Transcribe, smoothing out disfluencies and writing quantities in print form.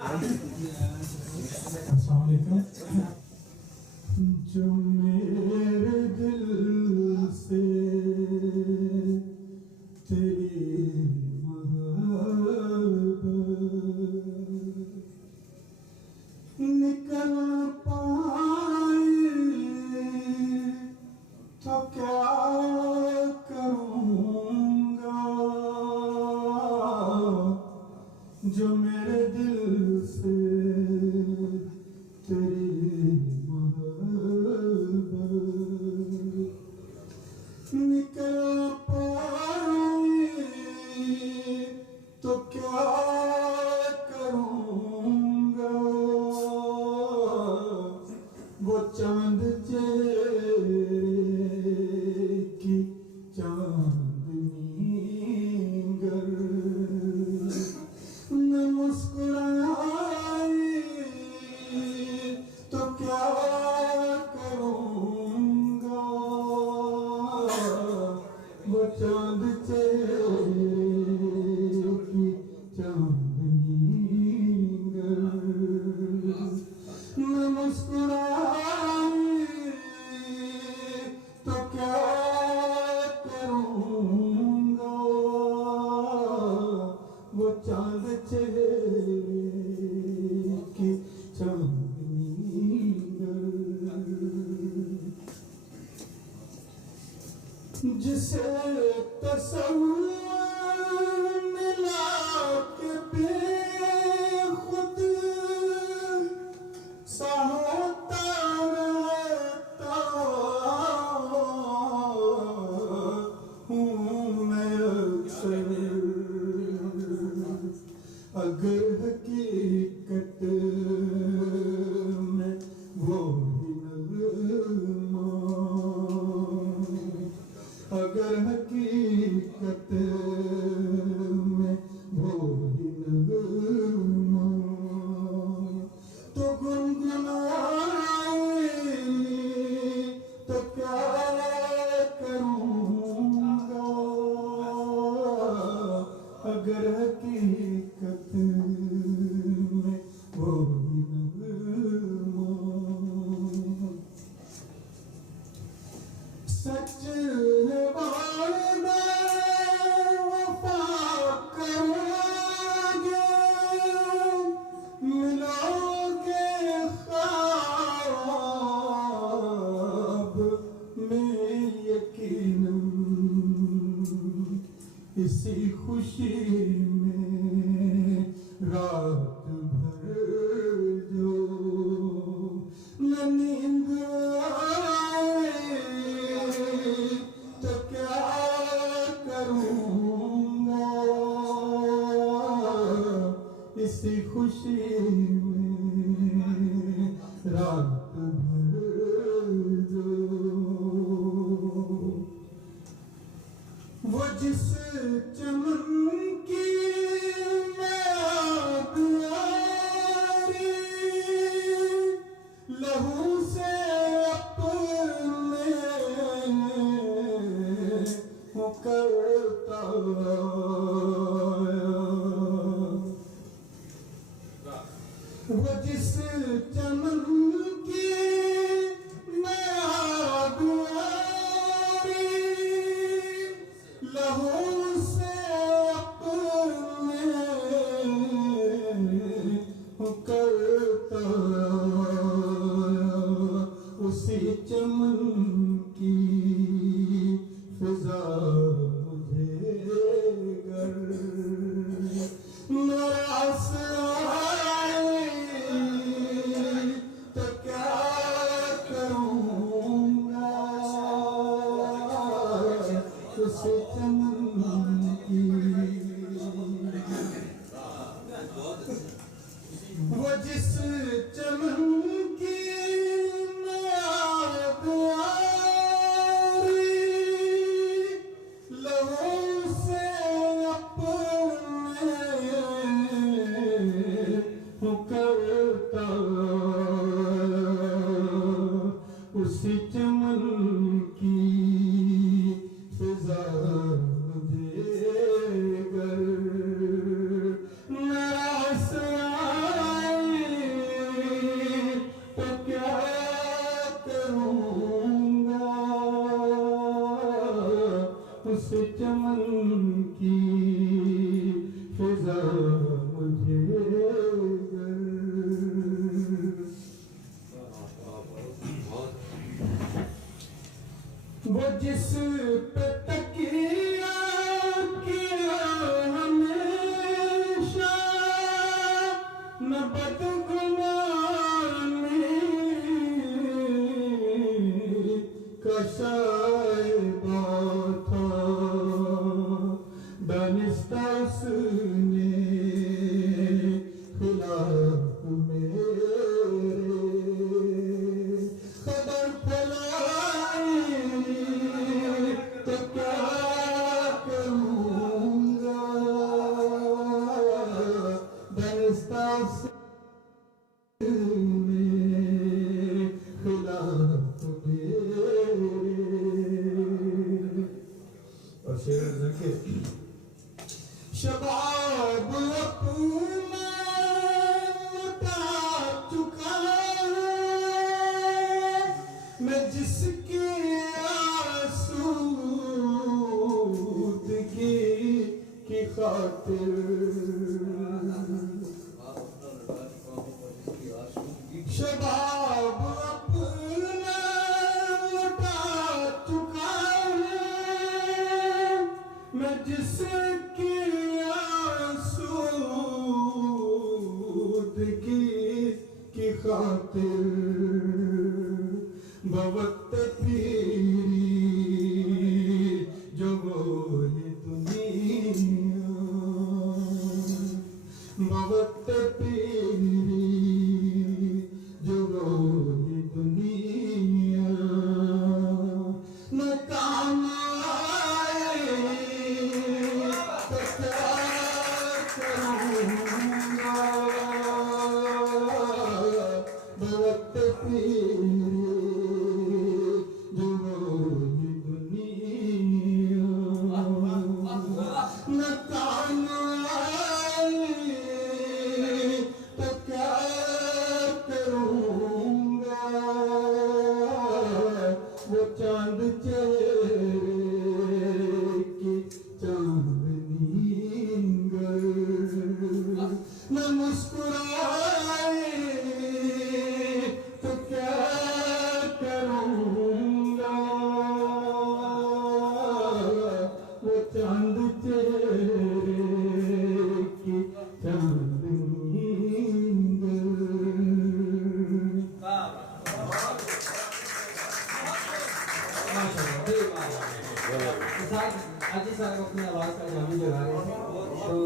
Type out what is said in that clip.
अस्सलाम वालेकुम। जो मेरे दिल से तेरी मोहब्बत निकल पाए तो क्या करूँगा। जो मेरे दिल से तेरी मोहब्बत निकल पाए तो क्या करूँगा। वो चांद चेहरे की चांदनी गर न मुस्कुराए तो क्या करूँगा। वो चांद चेहरे की चांदनी गर न मुस्कुराए तो क्या करूँगा। वो चांद चेहरे की चांदनी जिसे तसव्वुर मिला के बेखुद सा होता रहता हूँ मैं अक्सर। अगर हकीकत में वो ही नगमा, अगर हकीकत में वो ही नगमा तो गुनगुनाए तो क्या करूँगा। अगर हकीकत में वो ही नगमा सच है वादा वफा करोगे मिलोगे ख्वाब में यकीनन। इसी खुशी में रात भर जो न नींद आए तो क्या करूँगा। इसी खुशी में रात भर जो वो जिस चमन की मैं आग आरी लहू से अपने करता वो जिस चमन की मैं आग आरी लहू से अपने करता उसी चमन की फिजा मुझे गर नाराज आए तो क्या करूँगा। उसी चमन की वो जिस चमन की मैं आग आरी लहू से अपने करता उसी चमन की फिजा मुझे गर नाराज जा मुझे वो जिस पे तकिया किया हमेशा न बदगुमानी का शायबा था दानिस्ता उसने खिलाफ मेरे खबर फैलाई तो क्या करूँगा दानिस्ता उसने खिलाफ मेरे। और शेर देखिए शबाब अपना लुटा चुका है मैं जिसकी आसूदगी की खातिर शबाब अपना लुटा चुका है मैं जिसकी आसूदगी की खातिर बवक्त पीरी जो वो ये दुनिया बवक्त पीरी जो वो ये दुनिया न काम आए तो क्या करूँगा बवक्त पीरी जो वो ये दुनिया न काम आए तो क्या करूँगा वो चांद चेहरे की चांदनी न मुस्कुराए तो क्या करूँगा वो चांद चेहरे की चांदनी आज ही साहब अपनी आवाज का जादू जगा रहे थे।